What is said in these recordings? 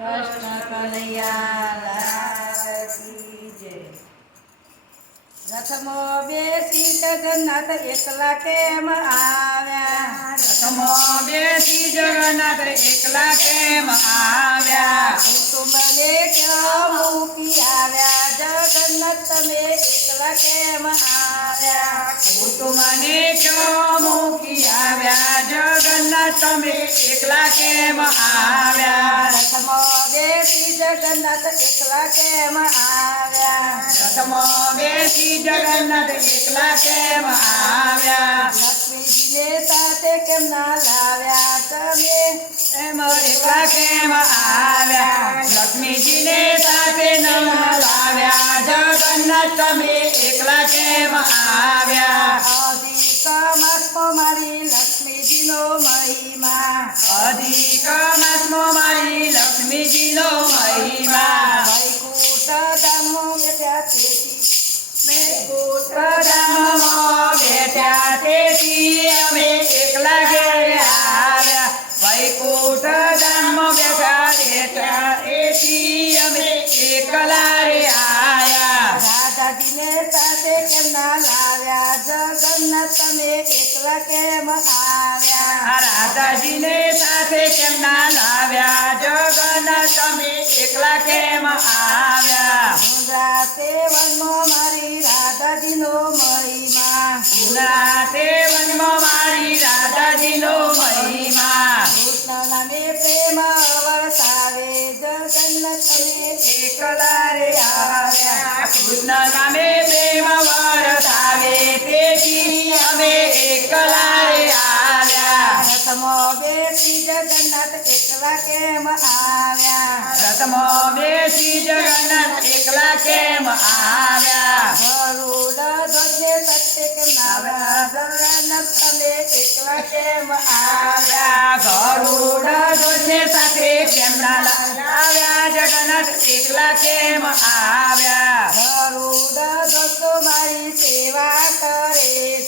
કૃષ્ણ કનૈયા લાલ કી જય। રથમાં બેસી જગન્નાથ એકલા કેમ આવ્યા? રથમાં બેસી જગન્નાથ એકલા કેમ આવ્યા? કુટુંબને ક્યાં મૂકી આવ્યા? જગન્નાથ તમે એકલા કેમ આવ્યા? કુટુંબને ક્યાં મૂકી આવ્યા? જગન્નાથ તમે એકલા કેમ આવ્યા? રથમાં બેસી જગન્નાથ એકલા કેમ આવ્યા? રથમાં બેસી જગન્નાથ એકલા કેમ આવ્યા? લક્ષ્મીજીને સાથે કેમ ના લાવ્યા તમે? એમ એકલા કેમ આવ્યા? લક્ષ્મીજીને સાથે ન લાવ્યા? જગન્નાથ તમે એકલા કેમ આવ્યા? અધિક માસમાં મારી લક્ષ્મીજીનો મહિમા, અધિક માસમાં મારી લક્ષ્મીજીનો મહિમા, વૈકુંઠ ધામમાં બેઠા તેથી ધામમાં બેઠા તેથી અમે એકલા ઘેર આવ્યા. વૈકુંઠ ધામમાં બેઠા તેથી અમે એકલા રે આવ્યા. રાધાજીને સાથે કેમ ના લાવ્યા? જગન્નાથ તમે એકલા કેમ આવ્યા? રાધાજીને સાથે કેમ ના લાવ્યા? જગન્નાથ તમે એકલા કેમ આવ્યા? રાતે વનમાં મારી રાધાજીનો મહિમા, રાતે વનમાં મારી રાધાજીનો મહિમા, કૃષ્ણ નામે પ્રેમ વરસાવે જગન્નાથ તમે એકલા રે આવ્યા. કૃષ્ણ નામે પ્રેમ વરસાવે તેથી અમે એકલા રે આવ્યા. રથમાં બેસી જગન્નાથ એકલા કેમ આવ્યા? રથમાં બેસી જગન્નાથ એકલા કેમ આવ્યા? ગરુડ ધ્વજને સાથે કેમ આવ્યા? જગન્નાથ તમે એકલા કેમ આવ્યા? ગરુડ ધ્વજને સાથે કેમ ના લાવ્યા? જગન્નાથ એકલા કેમ આવ્યા? ગરુડ ધ્વજ તો મારી સેવા કરે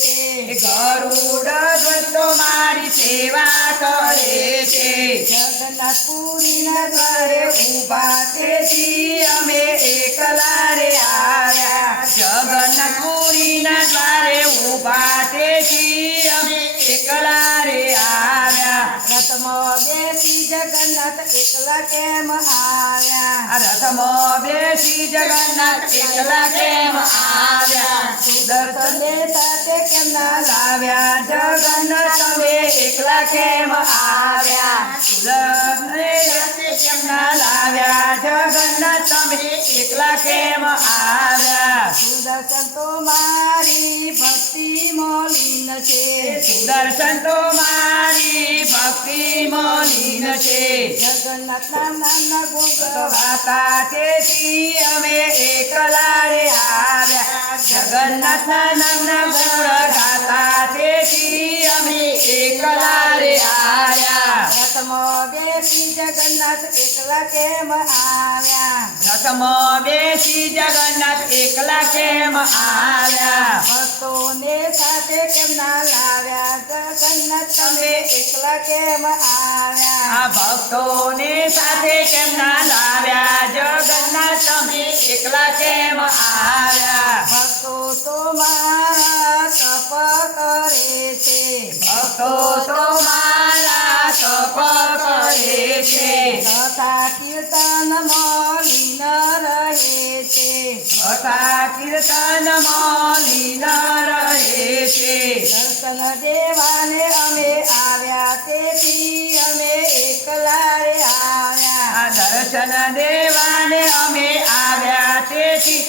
છે, ગરુડ ધ્વજ તો મારી સેવા કરે છે. જગન્નાથપુરીના દ્વારે ઊભા તેથી અમે એકલા રે આવ્યા. જગન્નાથપુરીના દ્વારે ઊભા તેથી અમે એકલા રે આવ્યા. રથમાં બેસી જગન્નાથ એકલા કેમ આવ્યા? રથમાં બેસી જગન્નાથ એકલા કેમ આવ્યા? સુદર્શનને સાથે કેમ ના લાવ્યા? જગન્નાથ તમે એકલા કેમ આવ્યા? સુદર્શનને સાથે કેમ ના લાવ્યા? જગન્નાથ તમે એકલા કેમ આવ્યા? સુદર્શન તો મારી ભક્તિ મોલીન છે, સુદર્શન તો મારી ભક્તિ મોલીન છે. જગન્નાથના નામના ગુણ ગાતા તેથી અમે એકલા રે આવ્યા. જગન્નાથના નામના ગુણ ગાતા તેથી અમે એકલા રે આવ્યા. રથમાં બેસી જગન્નાથ એકલા કેમ આવ્યા? રથમાં બેસી જગન્નાથ એકલા કેમ આવ્યા? ભક્તોને સાથે કેમ ના લાવ્યા? જગન્નાથ તમે એકલા કેમ આવ્યા? આ ભક્તોને સાથે કેમ ના લાવ્યા? જગન્નાથ તમે એકલા કેમ આવ્યા? ભક્તો તો મારા તપ કરે છે, ભક્તો તો મારા તપ કરે છે, તથા કીર્તનમાં લીન રહે છે, તથા કીર્તનમાં લીન રહે છે. દર્શન દેવાને અમે આવ્યા તેથી અમે એકલા રે આવ્યા. આ દર્શન દેવાને અમે આવ્યા તેથી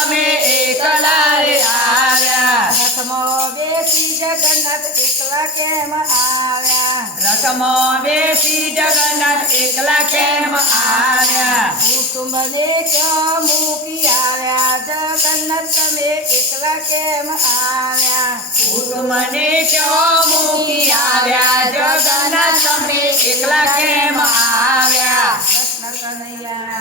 અમે એકલા રે આવ્યા. રથમાં બેસી જગન્નાથ એકલા કેમ આવ્યા? રથમાં બેસી જગન્નાથ એકલા કેમ આવ્યા? કુટુંબને ક્યાં મૂકી આવ્યા? જગન્નાથ તમે એકલા કેમ આવ્યા? કુટુંબને ક્યાં મૂકી આવ્યા? જગન્નાથ તમે એકલા કેમ આવ્યા? કૃષ્ણ કનૈયા